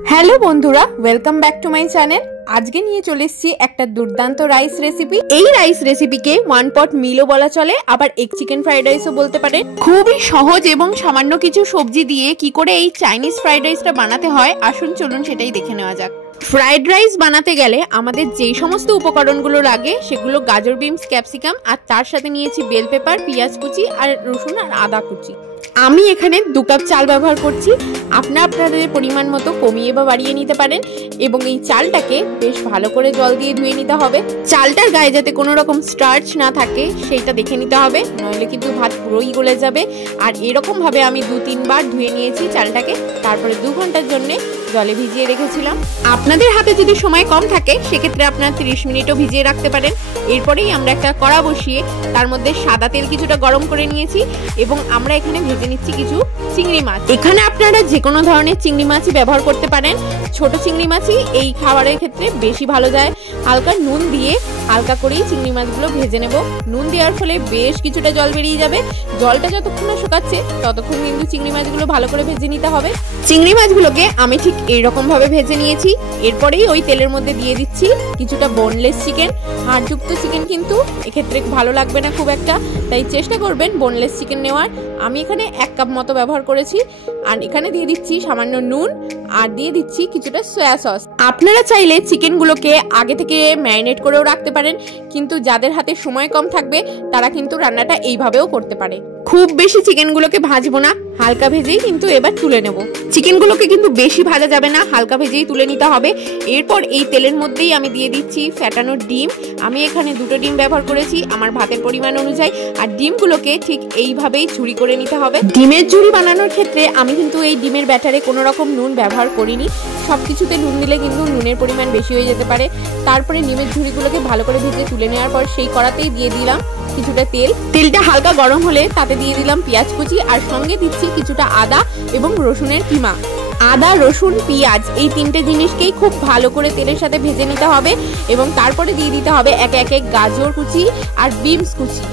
Hello বন্ধুরা, welcome back to my channel. আজকে নিয়ে চলে এসেছি একটা দুর্দান্ত রাইস রেসিপি। এই রাইস রেসিপিকে ওয়ান পট মিলও বলা চলে, আবার এগ চিকেন ফ্রাইড রাইসও বলতে পারেন। খুবই সহজ এবং সামান্য কিছু সবজি দিয়ে কি করে এই চাইনিজ ফ্রাইড রাইসটা বানাতে হয়, আসুন চলুন সেটাই দেখে নেওয়া যাক। ফ্রাইড রাইস বানাতে গেলে আমাদের যেই সমস্ত উপকরণগুলো লাগে সেগুলো গাজর, বিনস, ক্যাপসিকাম, আর তার সাথে নিয়েছি বেল পেপার, পেঁয়াজ কুচি, আর রসুন আর আদা কুচি। আমি এখানে 2 কাপ চাল ব্যবহার করছি। আপনাদের পরিমাণ মতো কমিয়ে বা বাড়িয়ে নিতে পারেন। এবং এই চালটাকে বেশ ভালো করে জল দিয়ে ধুয়ে নিতে হবে। চালটার গায়ে যাতে কোনো রকম স্টার্চ না থাকে সেইটা দেখে নিতে হবে, নইলে কিন্তু ভাত পুরোই গলে যাবে। আর এরকম ভাবে আমি 2-3 বার ধুয়ে নিয়েছি চালটাকে, তারপরে 2 ঘন্টার জন্য জলে ভিজিয়ে রেখেছিলাম। আপনাদের হাতে যদি সময় কম থাকে সেক্ষেত্রে আপনারা 30 মিনিটও ভিজিয়ে রাখতে পারেন। এরপরেই আমরা একটা কড়া বসিয়ে তার মধ্যে সাদা তেল কিছুটা গরম করে নিয়েছি এবং আমরা এখানে ভেজে নিচ্ছি কিছু চিংড়ি মাছ। এখানে আপনারা যে কোনো ধরনের চিংড়ি মাছই ব্যবহার করতে পারেন। ছোট চিংড়ি মাছই এই খাবারের ক্ষেত্রে বেশি ভালো যায়। হালকা নুন দিয়ে হালকা করেই চিংড়ি মাছগুলো ভেজে নেব। নুন দেওয়ার ফলে বেশ কিছুটা জল বেরিয়ে যাবে। জলটা যতক্ষণ না শুকাচ্ছে ততক্ষণ কিন্তু চিংড়ি মাছগুলো ভালো করে ভেজে নিতে হবে। চিংড়ি মাছগুলোকে আমি ঠিক এইরকম ভাবে ভেজে নিয়েছি। এরপরেই ওই তেলের মধ্যে দিয়ে দিচ্ছি কিছুটা বোনলেস চিকেন। হাড়যুক্ত চিকেন কিন্তু এক্ষেত্রে ভালো লাগবে না খুব একটা, তাই চেষ্টা করবেন বোনলেস চিকেন নেওয়ার। আমি এখানে 1 কাপ মতো ব্যবহার করেছি। আর এখানে দিয়ে দিচ্ছি সামান্য নুন, আর দিয়ে দিচ্ছি কিছুটা সয়া সস। আপনারা চাইলে চিকেনগুলোকে আগে থেকে ম্যারিনেট করেও রাখতে পারেন, কিন্তু যাদের হাতে সময় কম থাকবে তারা কিন্তু রান্নাটা এইভাবেও করতে পারে। খুব বেশি চিকেনগুলোকে ভাজবো না, হালকা ভেজেই কিন্তু এবার তুলে নেব। চিকেনগুলোকে কিন্তু বেশি ভাজা যাবে না, হালকা ভেজেই তুলে নিতে হবে। এরপর এই তেলের মধ্যেই আমি দিয়ে দিচ্ছি ফ্যাটানো ডিম। আমি এখানে 2টো ডিম ব্যবহার করেছি আমার ভাতের পরিমাণ অনুযায়ী। আর ডিমগুলোকে ঠিক এইভাবেই ঝুরি করে নিতে হবে। ডিমের ঝুরি বানানোর ক্ষেত্রে আমি কিন্তু এই ডিমের ব্যাটারে কোনো রকম নুন ব্যবহার করিনি। সবকিছুতে নুন দিলে কিন্তু নুনের পরিমাণ বেশি হয়ে যেতে পারে। তারপরে ডিমের ঝুরিগুলোকে ভালো করে ভেজে তুলে নেওয়ার পর সেই কড়াতেই দিয়ে দিলাম কিছুটা তেল। তেলটা হালকা গরম হলে তাতে দিয়ে দিলাম পেঁয়াজ কুচি, আর সঙ্গে দিচ্ছি কিছুটা আদা এবং রসুনের কিমা। আদা, রসুন, পেঁয়াজ এই 3টে জিনিসকেই খুব ভালো করে তেলের সাথে ভেজে নিতে হবে। এবং তারপরে দিয়ে দিতে হবে একে একে গাজর কুচি আর বিনস কুচি।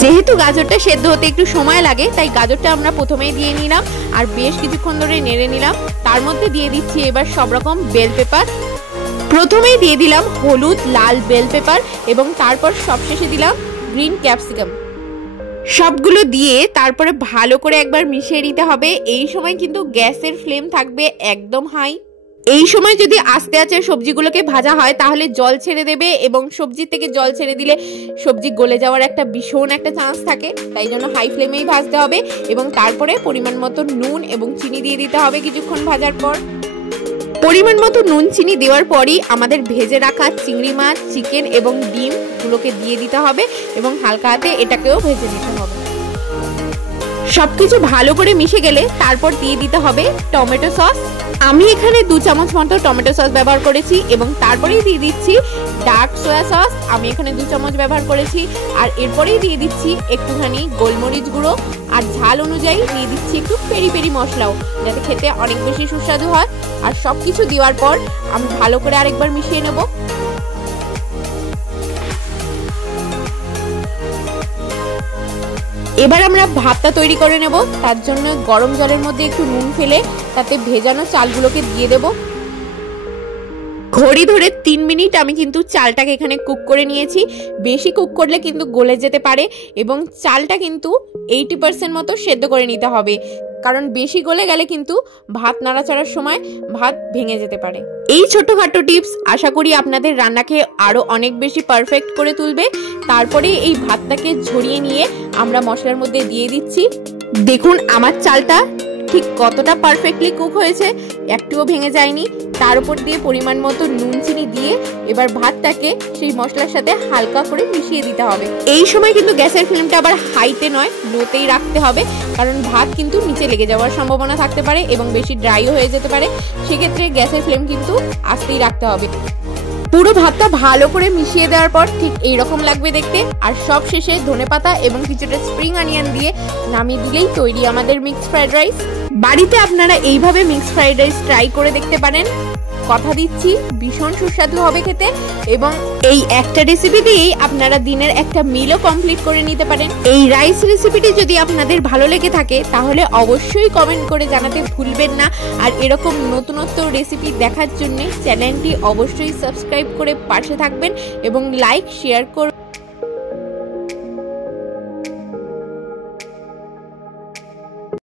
যেহেতু গাজরটা সেদ্ধ হতে একটু সময় লাগে, তাই গাজরটা আমরা প্রথমেই দিয়ে নিলাম আর বেশ কিছুক্ষণ ধরে নেড়ে নিলাম। তার মধ্যে দিয়ে দিচ্ছি এবার সব রকম বেল পেপার। প্রথমেই দিয়ে দিলাম হলুদ, লাল বেল পেপার এবং তারপর সবশেষে দিলাম গ্রিন ক্যাপসিকাম। সবগুলো দিয়ে তারপরে ভালো করে একবার মিশিয়ে নিতে হবে। এই সময় কিন্তু গ্যাসের ফ্লেম থাকবে একদম হাই। এই সময় যদি আস্তে আস্তে সবজিগুলোকে ভাজা হয় তাহলে জল ছেড়ে দেবে, এবং সবজি থেকে জল ছেড়ে দিলে সবজি গলে যাওয়ার একটা ভীষণ একটা চান্স থাকে। তাই জন্য হাই ফ্লেমেই ভাজতে হবে। এবং তারপরে পরিমাণ মতো নুন এবং চিনি দিয়ে দিতে হবে কিছুক্ষণ ভাজার পর। পরিমাণ মতো নুন চিনি দেওয়ার পরই আমাদের ভেজে রাখা চিংড়ি মাছ, চিকেন এবং ডিমগুলোকে দিয়ে দিতে হবে এবং হালকা হাতে এটাকেও ভেজে নিতে হবে। সবকিছু ভালো করে মিশে গেলে তারপর দিয়ে দিতে হবে টমেটো সস। আমি এখানে 2 চামচ মতো টমেটো সস ব্যবহার করেছি এবং তারপরেই দিয়ে দিচ্ছি ডার্ক সয়া সস। আমি এখানে 2 চামচ ব্যবহার করেছি। আর এরপরেই দিয়ে দিচ্ছি একটুখানি গোলমরিচ গুঁড়ো, আর ঝাল অনুযায়ী দিয়ে দিচ্ছি একটু পেরি পেরি মশলাও, যাতে খেতে অনেক বেশি সুস্বাদু হয়। আর সবকিছু দেওয়ার পর আমি ভালো করে আরেকবার মিশিয়ে নেব। এবার আমরা ভাতটা তৈরি করে নেব। তার জন্য গরম জলের মধ্যে একটু নুন ফেলে তাতে ভেজানো চালগুলোকে দিয়ে দেব। ঘড়ি ধরে 3 মিনিট আমি কিন্তু চালটাকে এখানে কুক করে নিয়েছি। বেশি কুক করলে কিন্তু গলে যেতে পারে, এবং চালটা কিন্তু 80% মতো সেদ্ধ করে নিতে হবে, কারণ বেশি গলে গেলে কিন্তু ভাত নাড়াচাড়ার সময় ভাত ভেঙে যেতে পারে। এই ছোটখাটো টিপস আশা করি আপনাদের রান্নাকে আরো অনেক বেশি পারফেক্ট করে তুলবে। তারপরে এই ভাতটাকে ঝরিয়ে নিয়ে আমরা মশলার মধ্যে দিয়ে দিচ্ছি। দেখুন আমার চালটা ঠিক কতটা পারফেক্টলি কুক হয়েছে, একটুও ভেঙে যায়নি। তার উপর দিয়ে পরিমাণ মতো নুন চিনি দিয়ে এবার ভাতটাকে সেই মশলার সাথে হালকা করে মিশিয়ে দিতে হবে। এই সময় কিন্তু গ্যাসের ফ্লেমটা আবার হাইতে নয়, লোতেই রাখতে হবে, কারণ ভাত কিন্তু নিচে লেগে যাওয়ার সম্ভাবনা থাকতে পারে এবং বেশি ড্রাইও হয়ে যেতে পারে। সেক্ষেত্রে গ্যাসের ফ্লেম কিন্তু আস্তেই রাখতে হবে। পুরো ভাতটা ভালো করে মিশিয়ে দেওয়ার পর ঠিক এইরকম লাগবে দেখতে। আর সব শেষে ধনেপাতা এবং কিছুটা স্প্রিং অনিয়ন দিয়ে নামিয়ে দিলেই তৈরি আমাদের মিক্সড ফ্রাইড রাইস। বাড়িতে আপনারা এইভাবে মিক্সড ফ্রাইড রাইস ট্রাই করে দেখতে পারেন। কথা দিচ্ছি ভীষণ সুস্বাদু হবে খেতে, এবং এই একটা রেসিপি দিয়েই আপনারা দিনের একটা মিলও কমপ্লিট করে নিতে পারেন। এই রাইস রেসিপিটি যদি আপনাদের ভালো লেগে থাকে তাহলে অবশ্যই কমেন্ট করে জানাতে ভুলবেন না। আর এরকম নতুনত্ব রেসিপি দেখার জন্য চ্যানেলটি অবশ্যই সাবস্ক্রাইব করে পাশে থাকবেন এবং লাইক শেয়ার করবেন।